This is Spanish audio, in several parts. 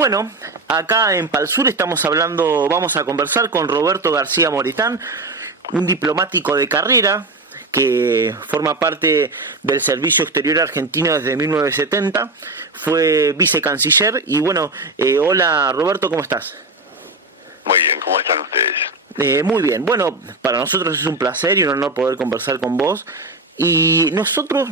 Bueno, acá en Palsur vamos a conversar con Roberto García Moritán, un diplomático de carrera que forma parte del Servicio Exterior Argentino desde 1970, fue vicecanciller y bueno, hola Roberto, ¿cómo estás? Muy bien, ¿cómo están ustedes? Muy bien, bueno, para nosotros es un placer y un honor poder conversar con vos. Y nosotros,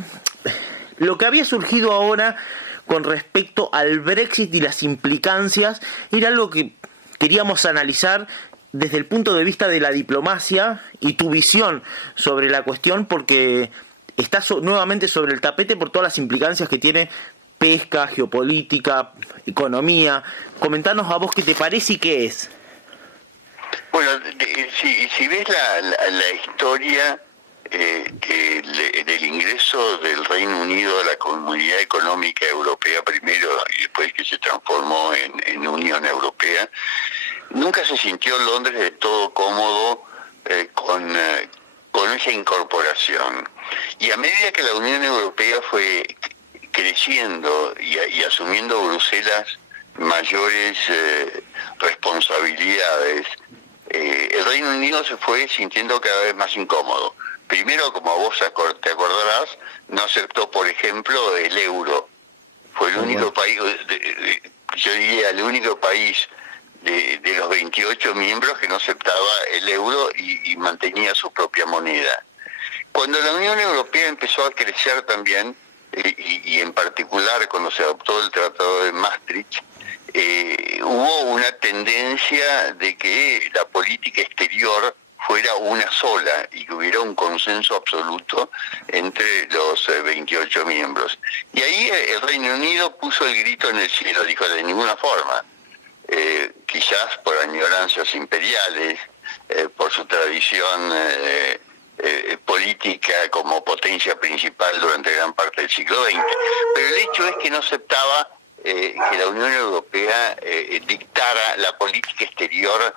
lo que había surgido ahora con respecto al Brexit y las implicancias, era algo que queríamos analizar desde el punto de vista de la diplomacia y tu visión sobre la cuestión, porque está nuevamente sobre el tapete por todas las implicancias que tiene pesca, geopolítica, economía. Comentanos a vos qué te parece y qué es. Bueno, si ves la historia del ingreso del Reino Unido a la Comunidad Económica Europea primero y después que se transformó en Unión Europea, nunca se sintió Londres de todo cómodo con esa incorporación. Y a medida que la Unión Europea fue creciendo y asumiendo Bruselas mayores responsabilidades, el Reino Unido se fue sintiendo cada vez más incómodo. Primero, como vos te acordarás, no aceptó, por ejemplo, el euro. Fue el único país, yo diría, el único país de los 28 miembros que no aceptaba el euro y mantenía su propia moneda. Cuando la Unión Europea empezó a crecer también, y en particular cuando se adoptó el Tratado de Maastricht, hubo una tendencia de que la política exterior fuera una sola y que hubiera un consenso absoluto entre los 28 miembros. Y ahí el Reino Unido puso el grito en el cielo, dijo: de ninguna forma, quizás por añoranzas imperiales, por su tradición política como potencia principal durante gran parte del siglo XX, pero el hecho es que no aceptaba que la Unión Europea dictara la política exterior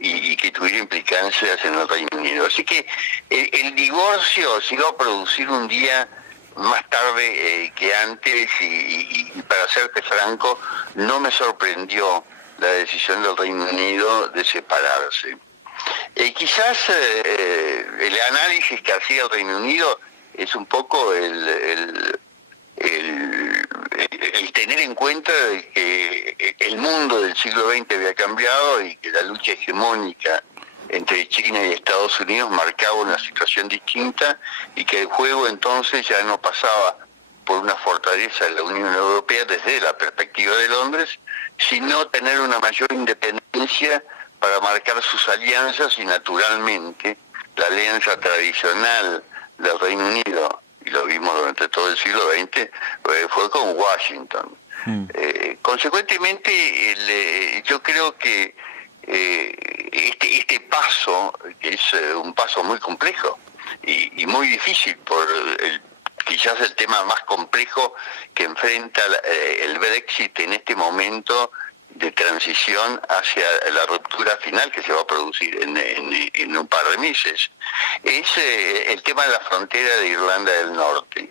y que tuviera implicancias en el Reino Unido. Así que el divorcio se iba a producir un día más tarde que antes y para serte franco, no me sorprendió la decisión del Reino Unido de separarse. Quizás el análisis que hacía el Reino Unido es un poco el tener en cuenta de que el mundo del siglo XX había cambiado y que la lucha hegemónica entre China y Estados Unidos marcaba una situación distinta y que el juego entonces ya no pasaba por una fortaleza de la Unión Europea desde la perspectiva de Londres, sino tener una mayor independencia para marcar sus alianzas y naturalmente la alianza tradicional del Reino Unido, y lo vimos durante todo el siglo XX, fue con Washington. Consecuentemente, yo creo que este paso, que es un paso muy complejo y muy difícil quizás el tema más complejo que enfrenta el Brexit en este momento de transición hacia la ruptura final que se va a producir en un par de meses, es el tema de la frontera de Irlanda del Norte.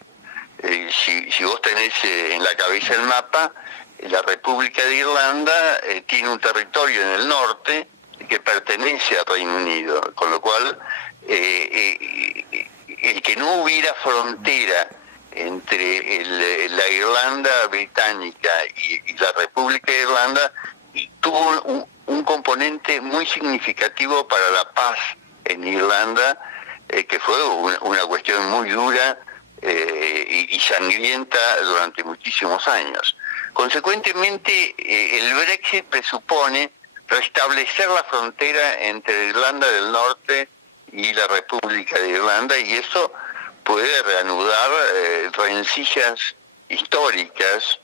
Si vos tenés en la cabeza el mapa, la República de Irlanda tiene un territorio en el norte que pertenece al Reino Unido, con lo cual el que no hubiera frontera entre la Irlanda británica y la República de Irlanda tuvo un componente muy significativo para la paz en Irlanda, que fue una cuestión muy dura y sangrienta durante muchísimos años. Consecuentemente, el Brexit presupone restablecer la frontera entre Irlanda del Norte y la República de Irlanda, y eso puede reanudar rencillas históricas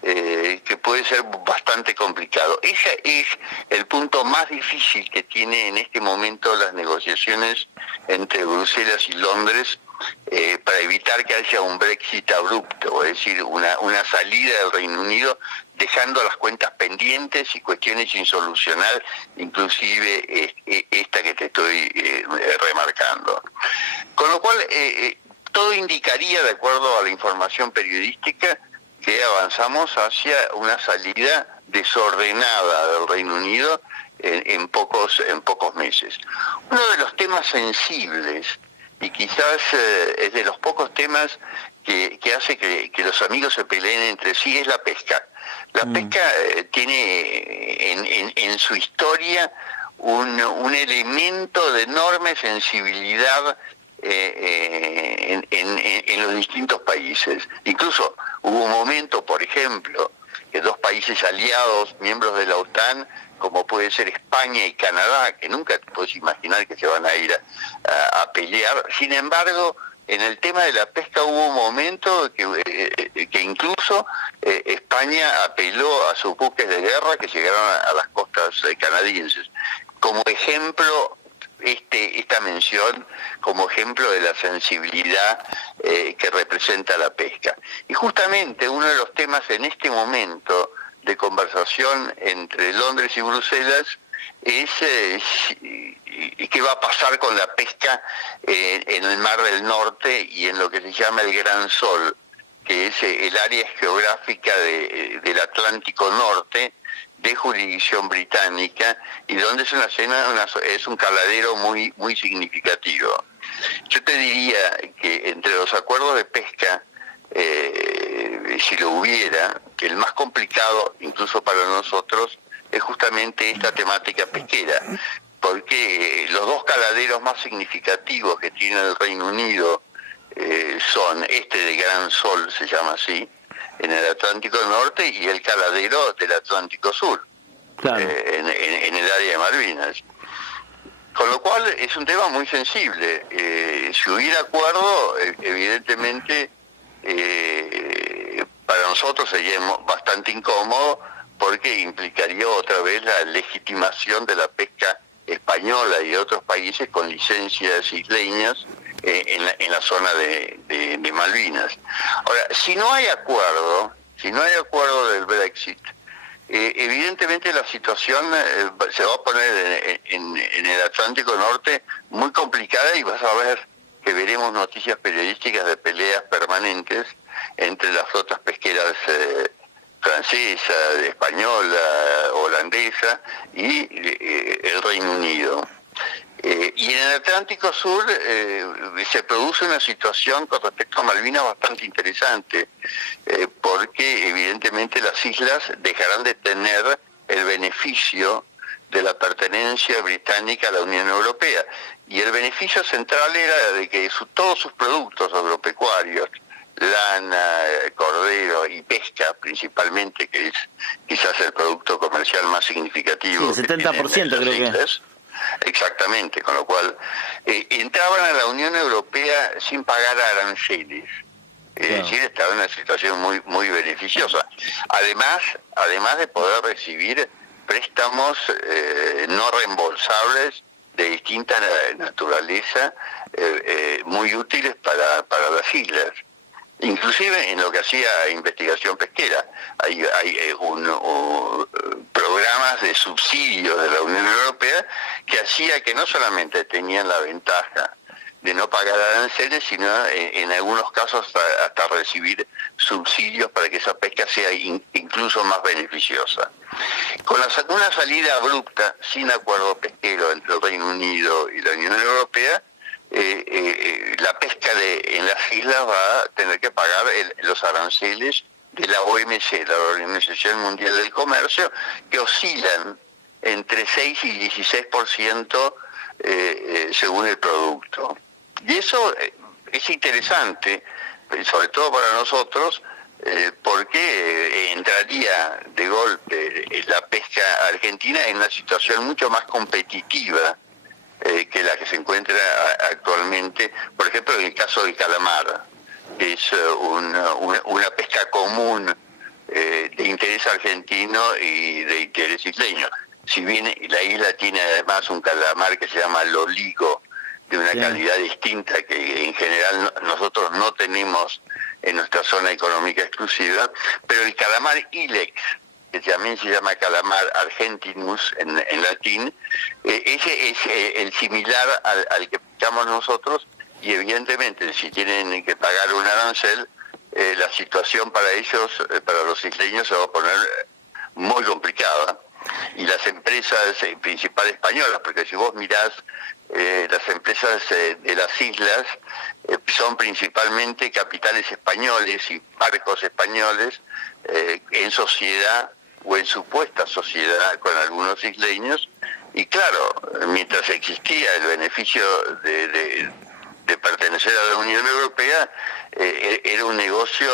que puede ser bastante complicado. Ese es el punto más difícil que tiene en este momento las negociaciones entre Bruselas y Londres para evitar que haya un Brexit abrupto, es decir, una salida del Reino Unido dejando las cuentas pendientes y cuestiones sin solucionar, inclusive esta que te estoy remarcando. Con lo cual, todo indicaría, de acuerdo a la información periodística, que avanzamos hacia una salida desordenada del Reino Unido en pocos meses. Uno de los temas sensibles, y quizás es de los pocos temas que hace que los amigos se peleen entre sí, es la pesca. La pesca tiene en su historia un elemento de enorme sensibilidad en los distintos países. Incluso hubo un momento, por ejemplo, que dos países aliados, miembros de la OTAN, como puede ser España y Canadá, que nunca te puedes imaginar que se van a ir a pelear. Sin embargo, en el tema de la pesca hubo un momento que incluso España apeló a sus buques de guerra que llegaron a las costas canadienses. Como ejemplo, esta mención como ejemplo de la sensibilidad que representa la pesca. Y justamente uno de los temas en este momento de conversación entre Londres y Bruselas es qué va a pasar con la pesca en el Mar del Norte y en lo que se llama el Gran Sol, que es el área geográfica del Atlántico Norte, de jurisdicción británica, y donde es un caladero muy significativo. Yo te diría que entre los acuerdos de pesca, si lo hubiera, que el más complicado, incluso para nosotros, es justamente esta temática pesquera, porque los dos caladeros más significativos que tiene el Reino Unido son este de Gran Sol, se llama así, en el Atlántico Norte, y el caladero del Atlántico Sur, claro, en el área de Malvinas. Con lo cual es un tema muy sensible. Si hubiera acuerdo, evidentemente para nosotros sería bastante incómodo, porque implicaría otra vez la legitimación de la pesca española y de otros países con licencias isleñas en la zona de Malvinas. Ahora, si no hay acuerdo del Brexit, evidentemente la situación se va a poner en el Atlántico Norte muy complicada, y vas a ver que veremos noticias periodísticas de peleas permanentes entre las flotas pesqueras francesa, española, holandesa y el Reino Unido. Y en el Atlántico Sur se produce una situación con respecto a Malvinas bastante interesante, porque evidentemente las islas dejarán de tener el beneficio de la pertenencia británica a la Unión Europea. Y el beneficio central era de que todos sus productos agropecuarios, lana, cordero y pesca principalmente, que es quizás el producto comercial más significativo. Sí, el 70% creo que es. Exactamente, con lo cual entraban a la Unión Europea sin pagar aranceles. Es decir, estaba en una situación muy beneficiosa. Además de poder recibir préstamos no reembolsables de distinta naturaleza, muy útiles para las islas. Inclusive en lo que hacía investigación pesquera, hay programas de subsidios de la Unión Europea que hacía que no solamente tenían la ventaja de no pagar aranceles, sino en algunos casos hasta recibir subsidios para que esa pesca sea incluso más beneficiosa. Con una salida abrupta, sin acuerdo pesquero entre el Reino Unido y la Unión Europea, la pesca en las islas va a tener que pagar los aranceles de la OMC, la Organización Mundial del Comercio, que oscilan entre 6 y 16% según el producto. Y eso es interesante, sobre todo para nosotros, porque entraría de golpe la pesca argentina en una situación mucho más competitiva que la que se encuentra actualmente, por ejemplo, en el caso del calamar, que es una pesca común de interés argentino y de interés isleño. Si bien la isla tiene además un calamar que se llama loligo, de una calidad distinta que en general nosotros no tenemos en nuestra zona económica exclusiva, pero el calamar ilex, que también se llama calamar argentinus en latín, ese es el similar al que pescamos nosotros, y evidentemente si tienen que pagar un arancel, la situación para ellos, para los isleños, se va a poner muy complicada. Y las empresas principales españolas, porque si vos mirás las empresas de las islas, son principalmente capitales españoles y barcos españoles en sociedad o en supuesta sociedad con algunos isleños. Y claro, mientras existía el beneficio de pertenecer a la Unión Europea, era un negocio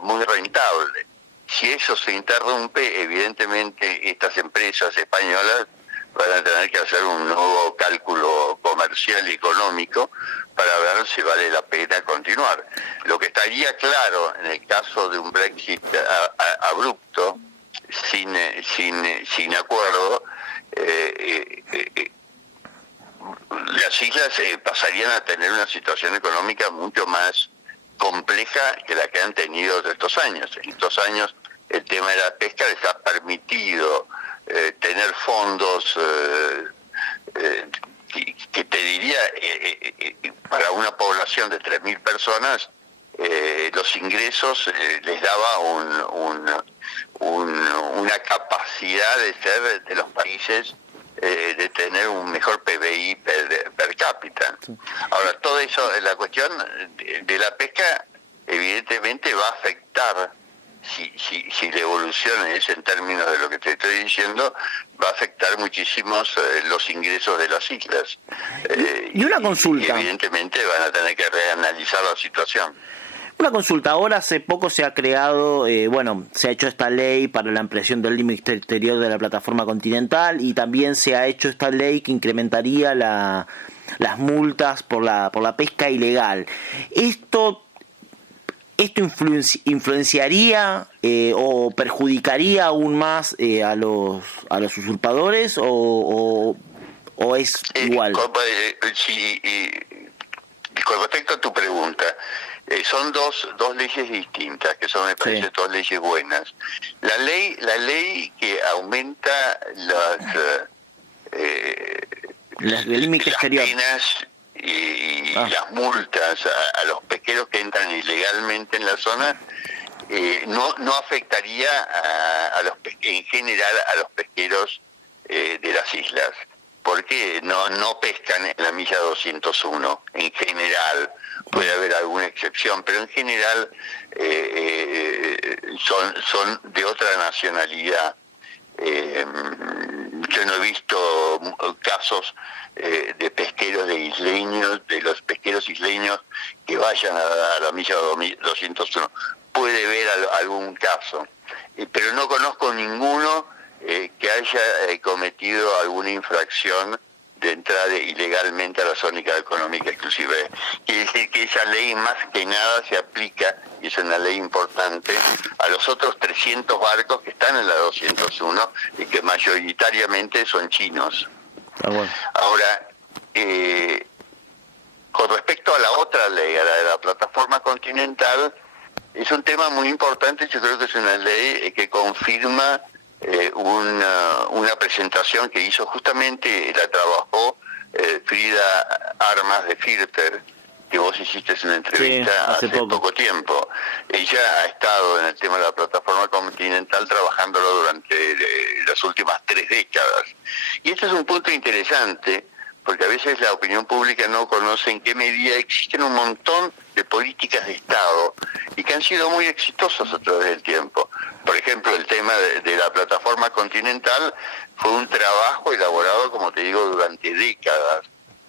muy rentable. Si eso se interrumpe, evidentemente estas empresas españolas van a tener que hacer un nuevo cálculo comercial y económico para ver si vale la pena continuar. Lo que estaría claro en el caso de un Brexit abrupto, sin acuerdo, las islas pasarían a tener una situación económica mucho más compleja que la que han tenido de estos años. En estos años el tema de la pesca les ha permitido tener fondos que te diría, para una población de 3.000 personas, los ingresos les daba una capacidad de ser de los países, de tener un mejor PBI per cápita. Ahora, todo eso, la cuestión de la pesca, evidentemente va a afectar, si la evolución es en términos de lo que te estoy diciendo, va a afectar muchísimos los ingresos de las islas. Y una consulta. Y evidentemente van a tener que reanalizar la situación. Una consulta, ahora hace poco se ha creado, se ha hecho esta ley para la ampliación del límite exterior de la plataforma continental, y también se ha hecho esta ley que incrementaría las multas por la pesca ilegal. ¿Esto influenciaría o perjudicaría aún más a los usurpadores o es igual? Con respecto a tu pregunta, son dos leyes distintas, que son, me parece, dos leyes buenas. La ley que aumenta las penas y las multas a los pesqueros que entran ilegalmente en la zona, no afectaría en general a los pesqueros de las islas, porque no pescan en la milla 201 en general. Puede haber alguna excepción, pero en general son de otra nacionalidad. Yo no he visto casos de pesqueros de los pesqueros isleños que vayan a la milla 201. Puede haber algún caso, pero no conozco ninguno que haya cometido alguna infracción de entrar ilegalmente a la zona económica exclusiva. Quiere decir que esa ley más que nada se aplica, y es una ley importante, a los otros 300 barcos que están en la 201 y que mayoritariamente son chinos. Ahora, con respecto a la otra ley, a la de la plataforma continental, es un tema muy importante. Yo creo que es una ley que confirma una presentación que hizo, justamente la trabajó Frida Armas de Firter, que vos hiciste una entrevista hace poco tiempo. Ella ha estado en el tema de la plataforma continental trabajándolo durante las últimas 3 décadas. Y este es un punto interesante, porque a veces la opinión pública no conoce en qué medida existen un montón de políticas de Estado y que han sido muy exitosas a través del tiempo. Por ejemplo, el tema de la plataforma continental fue un trabajo elaborado, como te digo, durante décadas,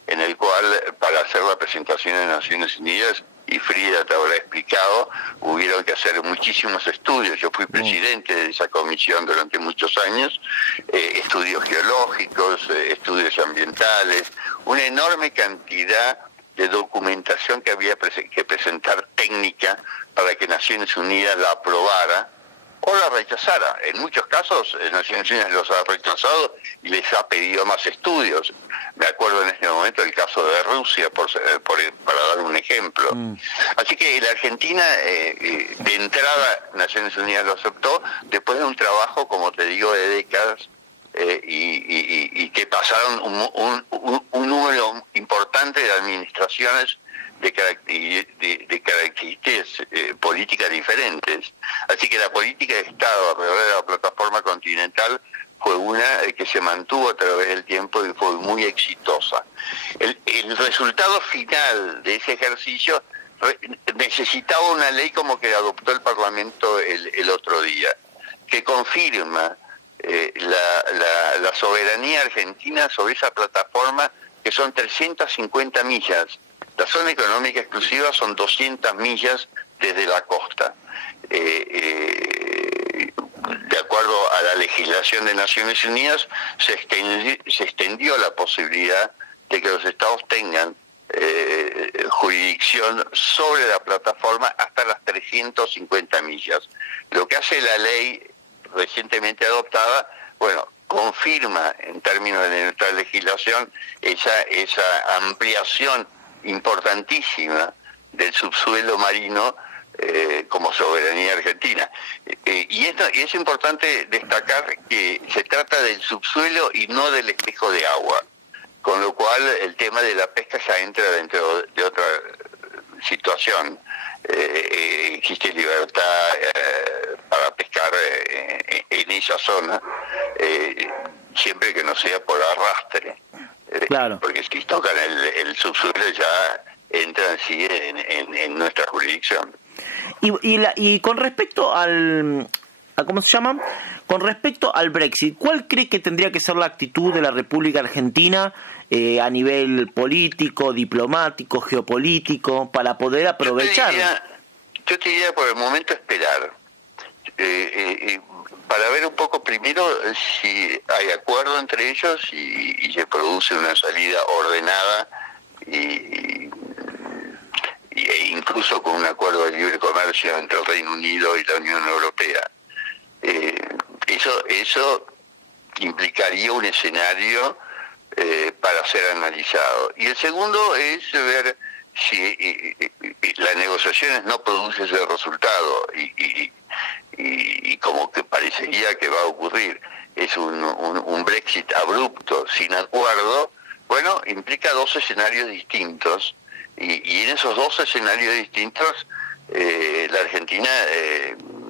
en el cual, para hacer la presentación en Naciones Unidas, y Frida te habrá explicado, hubieron que hacer muchísimos estudios. Yo fui presidente de esa comisión durante muchos años, estudios geológicos, estudios ambientales, una enorme cantidad de documentación que había que presentar técnica para que Naciones Unidas la aprobara o la rechazara. En muchos casos Naciones Unidas los ha rechazado y les ha pedido más estudios. Me acuerdo en este momento del caso de Rusia, para dar un ejemplo. Así que la Argentina, de entrada, Naciones Unidas lo aceptó, después de un trabajo, como te digo, de décadas, y que pasaron un número importante de administraciones de características políticas diferentes. Así que la política de Estado alrededor de la plataforma continental fue una que se mantuvo a través del tiempo y fue muy exitosa. El resultado final de ese ejercicio necesitaba una ley como que adoptó el Parlamento el otro día, que confirma la soberanía argentina sobre esa plataforma, que son 350 millas. La zona económica exclusiva son 200 millas desde la costa. De acuerdo a la legislación de Naciones Unidas, se extendió la posibilidad de que los estados tengan jurisdicción sobre la plataforma hasta las 350 millas. Lo que hace la ley recientemente adoptada, bueno, confirma en términos de nuestra legislación esa ampliación importantísima del subsuelo marino como soberanía argentina. Y es importante destacar que se trata del subsuelo y no del espejo de agua, con lo cual el tema de la pesca ya entra dentro de otra situación. Existe libertad para pescar en esa zona, siempre que no sea por arrastre. Claro. Porque si tocan el subsuelo ya entran sí en nuestra jurisdicción. Y con respecto ¿cómo se llama? Con respecto al Brexit, ¿cuál cree que tendría que ser la actitud de la República Argentina a nivel político, diplomático, geopolítico, para poder aprovechar? Yo te diría por el momento esperar, para ver un poco primero si hay acuerdo entre ellos y se produce una salida ordenada e incluso con un acuerdo de libre comercio entre el Reino Unido y la Unión Europea. Eso implicaría un escenario para ser analizado. Y el segundo es ver si las negociaciones no producen ese resultado y como que parecería que va a ocurrir, es un Brexit abrupto, sin acuerdo, bueno, implica dos escenarios distintos y en esos dos escenarios distintos la Argentina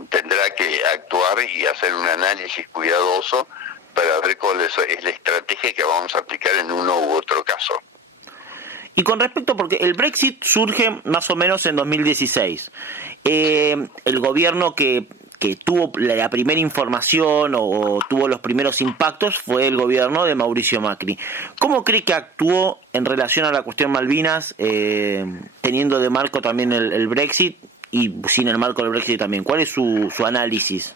tendrá que actuar y hacer un análisis cuidadoso para ver cuál es la estrategia que vamos a aplicar en uno u otro caso. Y con respecto, porque el Brexit surge más o menos en 2016. El gobierno que tuvo la primera información o tuvo los primeros impactos fue el gobierno de Mauricio Macri. ¿Cómo cree que actuó en relación a la cuestión Malvinas, teniendo de marco también el Brexit y sin el marco del Brexit también? ¿Cuál es su análisis?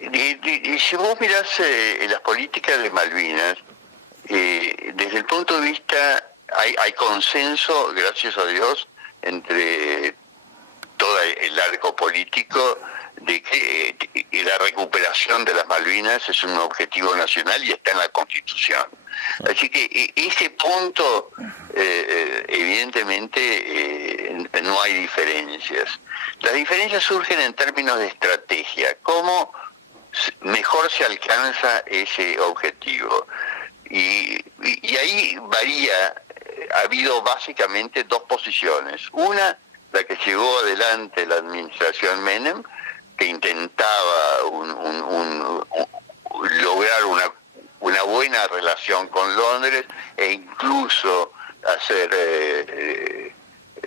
Si vos mirás las políticas de Malvinas, desde el punto de vista, hay consenso, gracias a Dios, entre todo el arco político de que la recuperación de las Malvinas es un objetivo nacional y está en la Constitución. Así que ese punto, evidentemente, no hay diferencias. Las diferencias surgen en términos de estrategia, cómo mejor se alcanza ese objetivo. Y ahí varía, ha habido básicamente dos posiciones. Una, la que llevó adelante la administración Menem, que intentaba lograr una buena relación con Londres e incluso hacer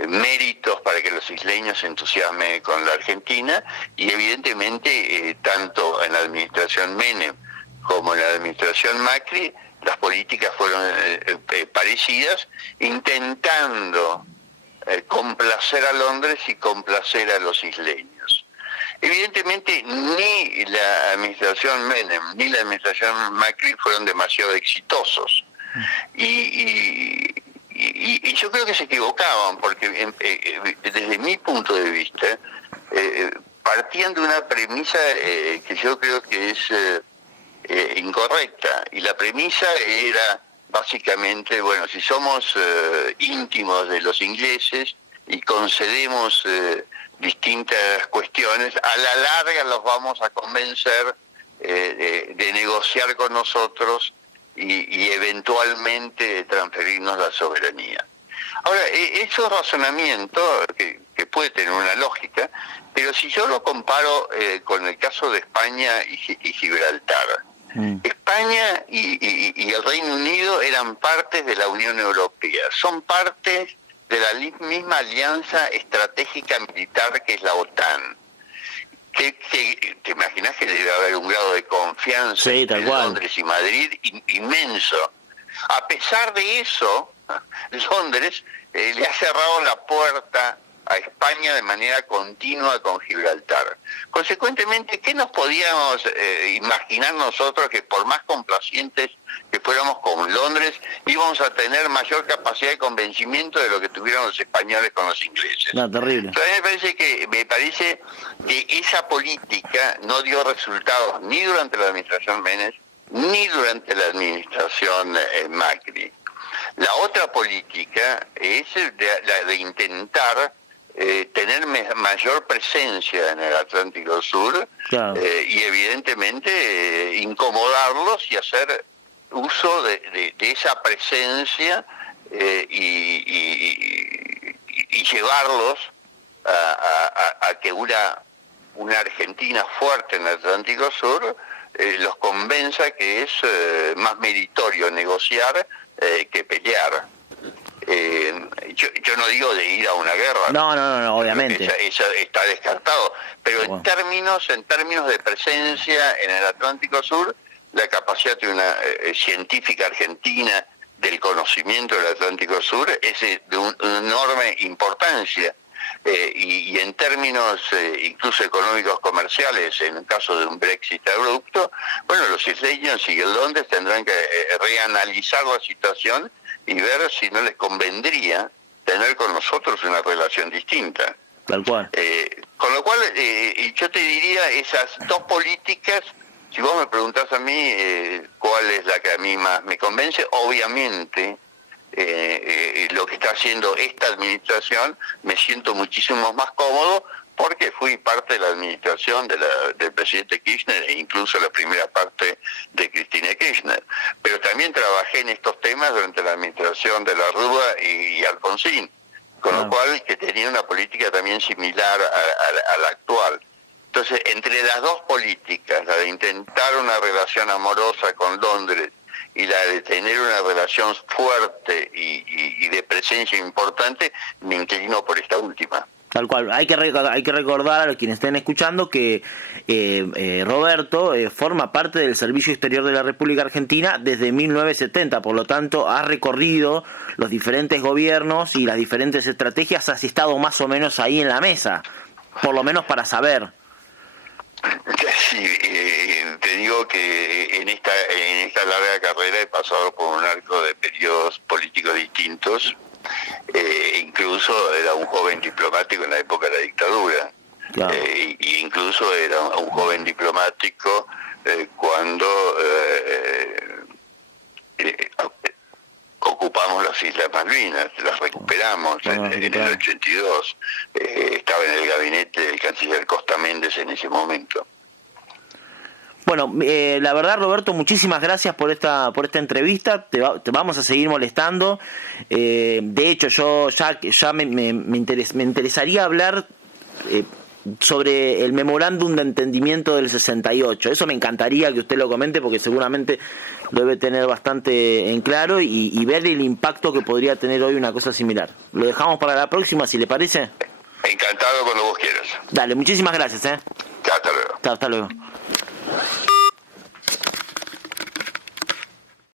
méritos para que los isleños se entusiasmen con la Argentina, y evidentemente tanto en la administración Menem como en la administración Macri las políticas fueron parecidas, intentando complacer a Londres y complacer a los isleños. Evidentemente ni la administración Menem ni la administración Macri fueron demasiado exitosos y yo creo que se equivocaban porque desde mi punto de vista partían de una premisa que yo creo que es incorrecta, y la premisa era básicamente, bueno, si somos íntimos de los ingleses y concedemos distintas cuestiones, a la larga los vamos a convencer de negociar con nosotros y eventualmente transferirnos la soberanía. Ahora, es un razonamiento que puede tener una lógica, pero si yo lo comparo con el caso de España y Gibraltar, España y el Reino Unido eran partes de la Unión Europea, son partes de la misma alianza estratégica militar que es la OTAN. ¿Te imaginas que debe haber un grado de confianza entre Londres y Madrid inmenso? A pesar de eso, Londres le ha cerrado la puerta a España de manera continua con Gibraltar. Consecuentemente, ¿qué nos podíamos imaginar nosotros que por más complacientes que fuéramos con Londres, íbamos a tener mayor capacidad de convencimiento de lo que tuvieron los españoles con los ingleses? No, terrible. Entonces me parece que esa política no dio resultados ni durante la administración Menem, ni durante la administración Macri. La otra política es la de intentar tener mayor presencia en el Atlántico Sur, claro, y evidentemente incomodarlos y hacer uso de esa presencia y llevarlos a que una Argentina fuerte en el Atlántico Sur los convenza que es más meritorio negociar que pelear. Yo no digo de ir a una guerra. No, obviamente. Eso está descartado. Pero bueno, en términos de presencia en el Atlántico Sur, la capacidad de una científica argentina del conocimiento del Atlántico Sur es de una enorme importancia. Y en términos incluso económicos comerciales, en el caso de un Brexit abrupto, bueno, los isleños y el Londres tendrán que reanalizar la situación y ver si no les convendría tener con nosotros una relación distinta. Tal cual. Con lo cual, yo te diría, esas dos políticas, si vos me preguntás a mí cuál es la que a mí más me convence, obviamente lo que está haciendo esta administración, me siento muchísimo más cómodo porque fui parte de la administración del presidente Kirchner e incluso la primera parte de Cristina Kirchner. Pero también trabajé en estos temas durante la administración de la Rúa y Alfonsín, con lo cual que tenía una política también similar a la actual. Entonces, entre las dos políticas, la de intentar una relación amorosa con Londres y la de tener una relación fuerte y de presencia importante, me inclino por esta última. Tal cual. Hay que recordar a quienes estén escuchando que Roberto forma parte del Servicio Exterior de la República Argentina desde 1970, por lo tanto ha recorrido los diferentes gobiernos y las diferentes estrategias, has estado más o menos ahí en la mesa, por lo menos para saber. Sí, te digo que en esta larga carrera he pasado por un arco de periodos políticos distintos. Incluso era un joven diplomático en la época de la dictadura, claro. Y incluso era un joven diplomático cuando ocupamos las Islas Malvinas, las recuperamos en el 82, estaba en el gabinete del canciller Costa Méndez en ese momento. Bueno, la verdad, Roberto, muchísimas gracias por esta entrevista. Te vamos a seguir molestando. De hecho, yo ya me interesaría hablar sobre el memorándum de entendimiento del 68. Eso me encantaría que usted lo comente porque seguramente lo debe tener bastante en claro y ver el impacto que podría tener hoy una cosa similar. Lo dejamos para la próxima, si le parece. Encantado cuando vos quieras. Dale, muchísimas gracias. Hasta luego. Hasta luego.